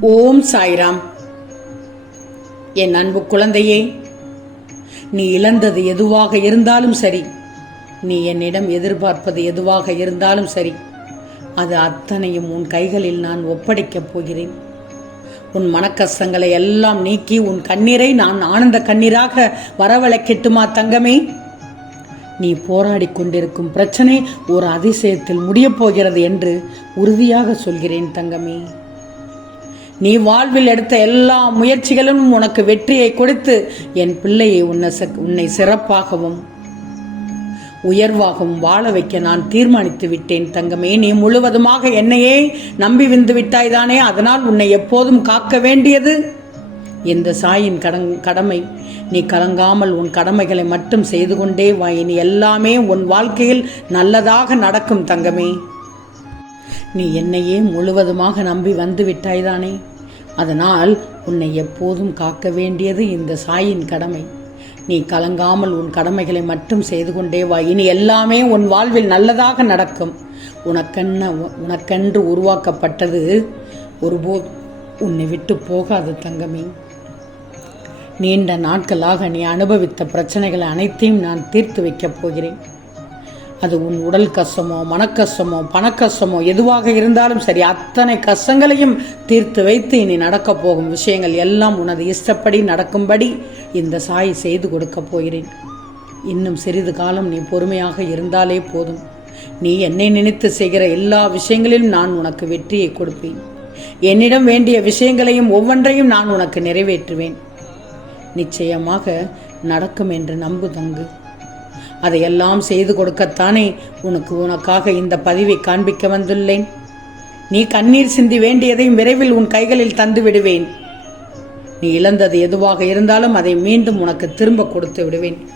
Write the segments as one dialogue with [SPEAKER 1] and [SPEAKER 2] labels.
[SPEAKER 1] ஓம் சாய்ராம். என் அன்பு குழந்தையே நீ இழந்தது எதுவாக இருந்தாலும் சரி. நீ என்னிடம் எதிர்பார்ப்பது எதுவாக இருந்தாலும் சரி. அது அத்தனையும் உன் கைகளில் நான் ஒப்படைக்கப் போகிறேன். உன் மனக்கஷ்டங்களை எல்லாம் நீக்கி உன் கண்ணீரை நான் ஆனந்த கண்ணீராக வரவழைக்கட்டுமா தங்கமே? நீ போராடி கொண்டிருக்கும் பிரச்சனை ஒரு அதிசயத்தில் முடியப் போகிறது என்று உறுதியாக சொல்கிறேன் தங்கமே. நீ வாழ்வில் எடுத்த எல்லா முயற்சிகளும் உனக்கு வெற்றியை கொடுத்து என் பிள்ளையை உன்னை உன்னை சிறப்பாகவும் உயர்வாகவும் வாழ வைக்க நான் தீர்மானித்து விட்டேன் தங்கமே. நீ முழுவதுமாக என்னையே நம்பி விந்து விட்டாய்தானே. அதனால் உன்னை எப்போதும் காக்க வேண்டியது இந்த சாயின் கடங் கடமை. நீ கலங்காமல் உன் கடமைகளை மட்டும் செய்து கொண்டே வா. இனி எல்லாமே உன் வாழ்க்கையில் நல்லதாக நடக்கும் தங்கமே. நீ என்னையே முழுவதுமாக நம்பி வந்து விட்டாய்தானே? அதனால் உன்னை எப்போதும் காக்க வேண்டியது இந்த சாயின் கடமை. நீ கலங்காமல் உன் கடமைகளை மட்டும் செய்து கொண்டே வா. இனி எல்லாமே உன் வாழ்வில் நல்லதாக நடக்கும். உனக்கென்ன உனக்கென்று உருவாக்கப்பட்டது ஒருபோது உன்னை விட்டு போகாது தங்கமே. நீண்ட நாட்களாக நீ அனுபவித்த பிரச்சனைகள் அனைத்தையும் நான் தீர்த்து வைக்கப் போகிறேன். அது உன் உடல் கஷ்டமோ மனக்கஷ்டமோ பணக்கஷ்டமோ எதுவாக இருந்தாலும் சரி அத்தனை கஷ்டங்களையும் தீர்த்து வைத்து இனி நடக்கப் போகும் விஷயங்கள் எல்லாம் உனது இஷ்டப்படி நடக்கும்படி இந்த சாய் செய்து கொடுக்கப் போகிறேன். இன்னும் சிறிது காலம் நீ பொறுமையாக இருந்தாலே போதும். நீ என்னை நினைத்து செய்கிற எல்லா விஷயங்களிலும் நான் உனக்கு வெற்றியை கொடுப்பேன். என்னிடம் வேண்டிய விஷயங்களையும் ஒவ்வொன்றையும் நான் உனக்கு நிறைவேற்றுவேன். நிச்சயமாக நடக்கும் என்று நம்பு தங்கு அதையெல்லாம் செய்து கொடுக்கத்தானே? உனக்கு உனக்காக இந்த பதிவை காண்பிக்க வந்துள்ளேன். நீ கண்ணீர் சிந்தி வேண்டியதையும் விரைவில் உன் கைகளில் தந்து விடுவேன். நீ இழந்தது எதுவாக இருந்தாலும் அதை மீண்டும் உனக்கு திரும்ப கொடுத்து விடுவேன்.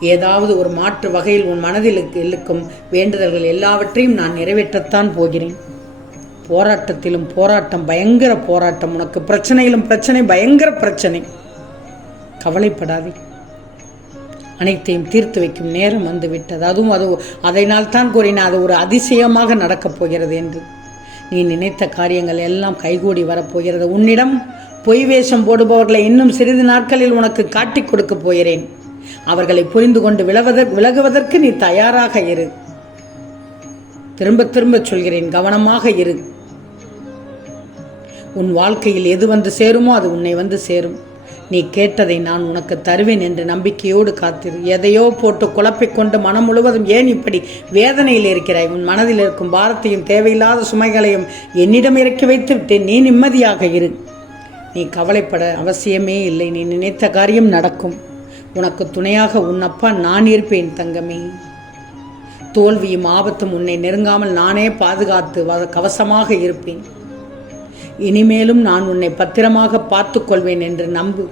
[SPEAKER 1] ஏதாவது ஒரு மாற்று வகையில் உன் மனதில் இருக்கும் வேண்டுதல்கள் எல்லாவற்றையும் நான் நிறைவேற்றத்தான் போகிறேன். போராட்டத்திலும் போராட்டம் பயங்கர போராட்டம். உனக்கு பிரச்சனையிலும் பிரச்சனை பயங்கர பிரச்சனை. கவலைப்படாதே. அனைத்தையும் தீர்த்து வைக்கும் நேரம் வந்து விட்டது அதுவும் அது அதனால் தான் கூறினேன் அது ஒரு அதிசயமாக நடக்கப் போகிறது என்று. நீ நினைத்த காரியங்கள் எல்லாம் கைகூடி வரப்போகிறது. உன்னிடம் பொய் வேஷம் போடுபவர்களை இன்னும் சிறிது நாட்களில் உனக்கு காட்டிக் கொடுக்கப் போகிறேன். அவர்களை புரிந்து கொண்டு விலகுவதற்கு விலகுவதற்கு நீ தயாராக இரு. திரும்ப திரும்ப சொல்கிறேன் கவனமாக இரு. உன் வாழ்க்கையில் எது வந்து சேருமோ அது உன்னை வந்து சேரும். நீ கேட்டதை நான் உனக்கு தருவேன் என்று நம்பிக்கையோடு காத்திரு. எதையோ போட்டு குழப்பிக்கொண்டு மனம் முழுவதும் ஏன் இப்படி வேதனையில் இருக்கிறாய்? உன் மனதில் இருக்கும் பாரத்தையும் தேவையில்லாத சுமைகளையும் என்னிடம் இறக்கி வைத்து விட்டேன் நீ நிம்மதியாக இரு. நீ கவலைப்பட அவசியமே இல்லை. நீ நினைத்த காரியம் நடக்கும். உனக்கு துணையாக உன் அப்பா நான் இருப்பேன் தங்கமே. தோல்வியும் ஆபத்தும் உன்னை நெருங்காமல் நானே பாதுகாத்து கவசமாக இருப்பேன். இனிமேலும் நான் உன்னை பத்திரமாக பார்த்துக்கொள்வேன் என்று நம்பு.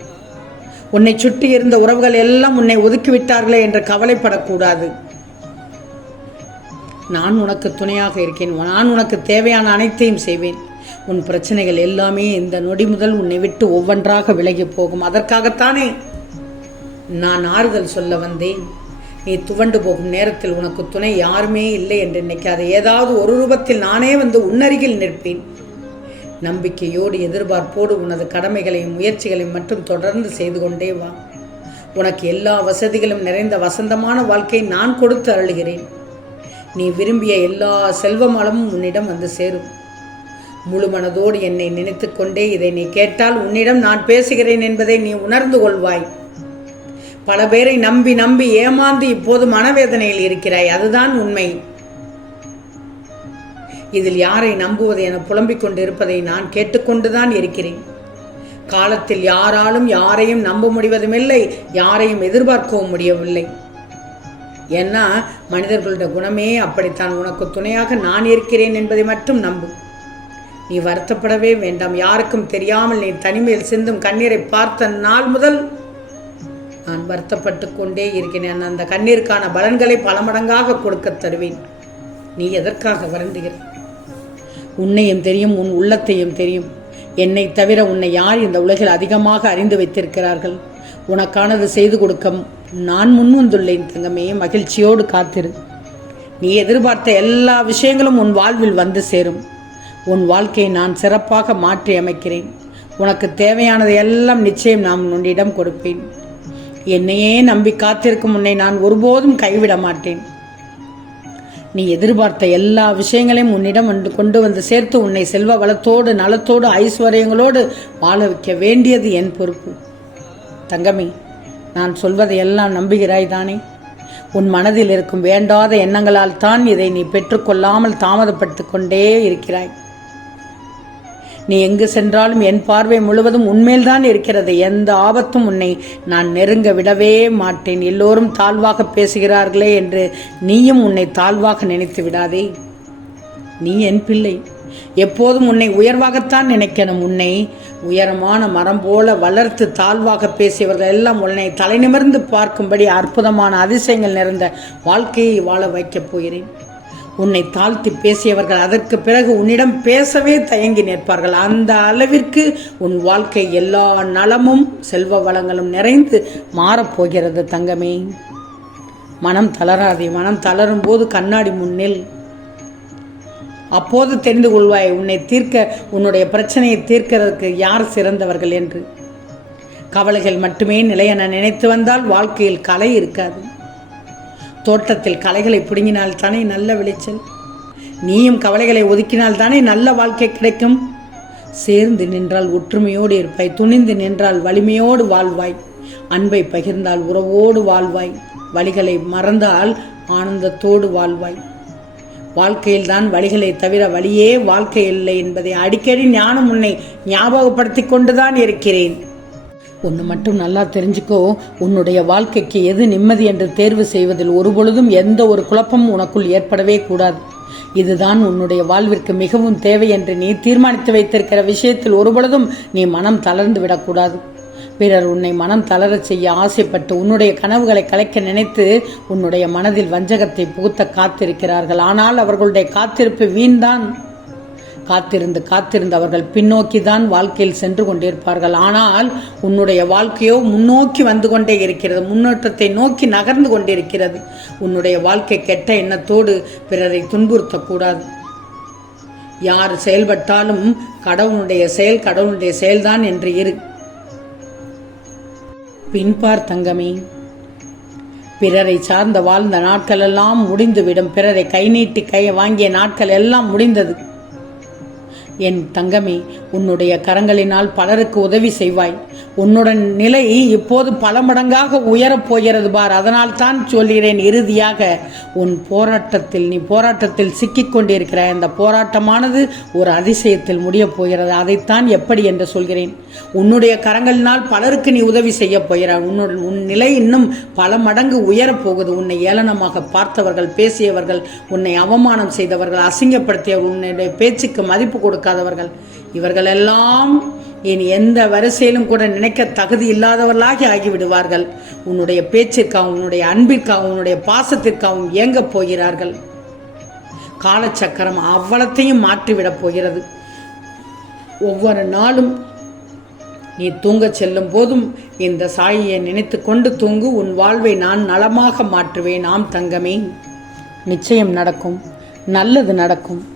[SPEAKER 1] உன்னை சுற்றி இருந்த உறவுகள் எல்லாம் உன்னை ஒதுக்கிவிட்டார்களே என்று கவலைப்படக்கூடாது. நான் உனக்கு துணையாக இருக்கேன். நான் உனக்கு தேவையான அனைத்தையும் செய்வேன். உன் பிரச்சனைகள் எல்லாமே இந்த நொடி முதல் உன்னை விட்டு ஒவ்வொன்றாக விலகி போகும். அதற்காகத்தானே நான் ஆறுதல் சொல்ல வந்தேன். நீ துவண்டு போகும் நேரத்தில் உனக்கு துணை யாருமே இல்லை என்று நினைக்காத. ஏதாவது ஒரு ரூபத்தில் நானே வந்து உன்னருகில் நிற்பேன். நம்பிக்கையோடு எதிர்பார்ப்போடு உனது கடமைகளையும் முயற்சிகளையும் மட்டும் தொடர்ந்து செய்து கொண்டே வா. உனக்கு எல்லா வசதிகளும் நிறைந்த வசந்தமான வாழ்க்கை நான் கொடுத்து அருளுகிறேன். நீ விரும்பிய எல்லா செல்வமளமும் உன்னிடம் வந்து சேரும். முழு மனதோடு என்னை நினைத்து கொண்டே இதை நீ கேட்டால் உன்னிடம் நான் பேசுகிறேன் என்பதை நீ உணர்ந்து கொள்வாய். பல பேரை நம்பி நம்பி ஏமாந்து இப்போது மனவேதனையில் இருக்கிறாய். அதுதான் உண்மை. இதில் யாரை நம்புவது என புலம்பிக் கொண்டிருப்பதை நான் கேட்டுக்கொண்டுதான் இருக்கிறேன். காலத்தில் யாராலும் யாரையும் நம்ப முடிவதுமில்லை யாரையும் எதிர்பார்க்கவும் முடியவில்லை. ஏன்னா மனிதர்களுடைய குணமே அப்படித்தான். உனக்கு துணையாக நான் இருக்கிறேன் என்பதை மட்டும் நம்பு. நீ வருத்தப்படவே வேண்டாம். யாருக்கும் தெரியாமல் நீ தனிமையில் சிந்தும் கண்ணீரை பார்த்த நாள் முதல் நான் வருத்தப்பட்டு கொண்டே இருக்கிறேன். அந்த கண்ணீருக்கான பலன்களை பல மடங்காக கொடுக்கத் தருவேன். நீ எதற்காக வருந்துகிறாய் உன்னையும் தெரியும் உன் உள்ளத்தையும் தெரியும். என்னை தவிர உன்னை யார் இந்த உலகில் அதிகமாக அறிந்து வைத்திருக்கிறார்கள்? உனக்கானது செய்து கொடுக்க நான் முன்வந்துள்ளேன் தங்கமே மகிழ்ச்சியோடு காத்திரு. நீ எதிர்பார்த்த எல்லா விஷயங்களும் உன் வாழ்வில் வந்து சேரும். உன் வாழ்க்கையை நான் சிறப்பாக மாற்றி அமைக்கிறேன். உனக்கு தேவையானதை எல்லாம் நிச்சயம் நான் உன்னிடம் கொடுப்பேன். என்னையே நம்பி காத்திருக்கும் உன்னை நான் ஒருபோதும் கைவிட மாட்டேன். நீ எதிர்பார்த்த எல்லா விஷயங்களையும் உன்னிடம் வந்து கொண்டு வந்து சேர்த்து உன்னை செல்வ வளத்தோடு நலத்தோடு ஐஸ்வர்யங்களோடு வாழ வைக்க வேண்டியது என் பொறுப்பு. தங்கமே நான் சொல்வதை எல்லாம் நம்புகிறாய் தானே? உன் மனதில் இருக்கும் வேண்டாத எண்ணங்களால் தான் இதை நீ பெற்றுக்கொள்ளாமல் தாமதப்படுத்தி கொண்டே இருக்கிறாய். நீ எங்கு சென்றாலும் என் பார்வை முழுவதும் உன்மேல்தான் இருக்கிறது. எந்த ஆபத்தும் உன்னை நான் நெருங்க விடவே மாட்டேன். எல்லோரும் தாழ்வாக பேசுகிறார்களே என்று நீயும் உன்னை தாழ்வாக நினைத்து விடாதே. நீ என் பிள்ளை. எப்போதும் உன்னை உயர்வாகத்தான் நினைக்கணும். உன்னை உயரமான மரம் போல வளர்த்து தாழ்வாக பேசியவர்கள் எல்லாம் உன்னை தலைநிமிர்ந்து பார்க்கும்படி அற்புதமான அதிசயங்கள் நிறைந்த வாழ்க்கையை வாழ வைக்கப் போகிறேன். உன்னை தாழ்த்தி பேசியவர்கள் அதற்கு பிறகு உன்னிடம் பேசவே தயங்கி நிற்பார்கள். அந்த அளவிற்கு உன் வாழ்க்கை எல்லா நலமும் செல்வ வளங்களும் நிறைந்து மாறப்போகிறது தங்கமே. மனம் தளராதே. மனம் தளரும் போது கண்ணாடி முன்னில். அப்போது தெரிந்து கொள்வாய் உன்னை தீர்க்க உன்னுடைய பிரச்சனையை தீர்க்கிறதுக்கு யார் சிறந்தவர்கள் என்று. கவலைகள் மட்டுமே நிலையென நினைத்து வந்தால் வாழ்க்கையில் கலை இருக்காது. தோட்டத்தில் களைகளை பிடுங்கினால் தானே நல்ல விளைச்சல்? நீயும் கவலைகளை ஒதுக்கினால் தானே நல்ல வாழ்க்கை கிடைக்கும்? சேர்ந்து நின்றால் ஒற்றுமையோடு இருப்பாய் துணிந்து நின்றால் வலிமையோடு வாழ்வாய். அன்பை பகிர்ந்தால் உறவோடு வாழ்வாய் வழிகளை மறந்தால் ஆனந்தத்தோடு வாழ்வாய். வாழ்க்கையில்தான் வழிகளை தவிர வழியே வாழ்க்கை இல்லை என்பதை அடிக்கடி ஞானம் உன்னை ஞாபகப்படுத்தி கொண்டுதான் இருக்கிறேன். ஒன்று மட்டும் நல்லா தெரிஞ்சுக்கோ. உன்னுடைய வாழ்க்கைக்கு எது நிம்மதி என்று தேர்வு செய்வதில் ஒருபொழுதும் எந்த ஒரு குழப்பமும் உனக்குள் ஏற்படவே கூடாது. இதுதான் உன்னுடைய வாழ்விற்கு மிகவும் தேவை என்று நீ தீர்மானித்து வைத்திருக்கிற விஷயத்தில் ஒருபொழுதும் நீ மனம் தளர்ந்து விடக்கூடாது. பிறர் உன்னை மனம் தளரச் செய்ய ஆசைப்பட்டு உன்னுடைய கனவுகளை கலைக்க நினைத்து உன்னுடைய மனதில் வஞ்சகத்தை புகுத்த காத்திருக்கிறார்கள். ஆனால் அவர்களுடைய காத்திருப்பு வீண்தான். காத்திருந்து காத்திருந்து அவர்கள் பின்னோக்கி தான் வாழ்க்கையில் சென்று கொண்டிருப்பார்கள். ஆனால் உன்னுடைய வாழ்க்கையோ முன்னோக்கி வந்து கொண்டே இருக்கிறது. முன்னேற்றத்தை நோக்கி நகர்ந்து கொண்டிருக்கிறது. உன்னுடைய வாழ்க்கை கெட்ட எண்ணத்தோடு பிறரை துன்புறுத்தக்கூடாது. யார் செயல்பட்டாலும் கடவுளுடைய செயல் கடவுளுடைய செயல்தான் என்று இரு. பின்பார் தங்கமே பிறரை சார்ந்த வாழ்ந்த நாட்கள் எல்லாம் முடிந்துவிடும். பிறரை கை நீட்டி கை வாங்கிய நாட்கள் எல்லாம் முடிந்தது. என் தங்கமே உன்னுடைய கரங்களினால் பலருக்கு உதவி செய்வாய். உன்னுடன் நிலை இப்போது பல மடங்காக உயரப் போகிறது பார். அதனால் தான் சொல்கிறேன் இறுதியாக உன் போராட்டத்தில் நீ போராட்டத்தில் சிக்கிக் கொண்டிருக்கிற இந்த போராட்டமானது ஒரு அதிசயத்தில் முடியப் போகிறது. அதைத்தான் எப்படி என்று சொல்கிறேன். உன்னுடைய கரங்களினால் பலருக்கு நீ உதவி செய்ய போகிறாய். உன்னுடன் உன் நிலை இன்னும் பல மடங்கு உயரப் போகுது. உன்னை ஏளனமாக பார்த்தவர்கள் பேசியவர்கள் உன்னை அவமானம் செய்தவர்கள் அசிங்கப்படுத்தியவர்கள் உன்னுடைய பேச்சுக்கு மதிப்பு கொடுக்க இவர்கள் இவர்களெல்லாம் இனி எந்த வரிசையிலும் கூட நினைக்க தகுதி இல்லாதவர்களாகி ஆகிவிடுவார்கள். உன்னுடைய பேச்சிற்காகவும் உன்னுடைய அன்பிற்காகவும் உன்னுடைய பாசத்திற்காகவும் இயங்க போகிறார்கள். காலச்சக்கரம் அவ்வளத்தையும் மாற்றிவிடப் போகிறது. ஒவ்வொரு நாளும் நீ தூங்கச் செல்லும் போதும் இந்த சாயியை நினைத்து கொண்டு தூங்கு. உன் வாழ்வை நான் நலமாக மாற்றுவேன். ஆம் தங்கமே. நிச்சயம் நடக்கும். நல்லது நடக்கும்.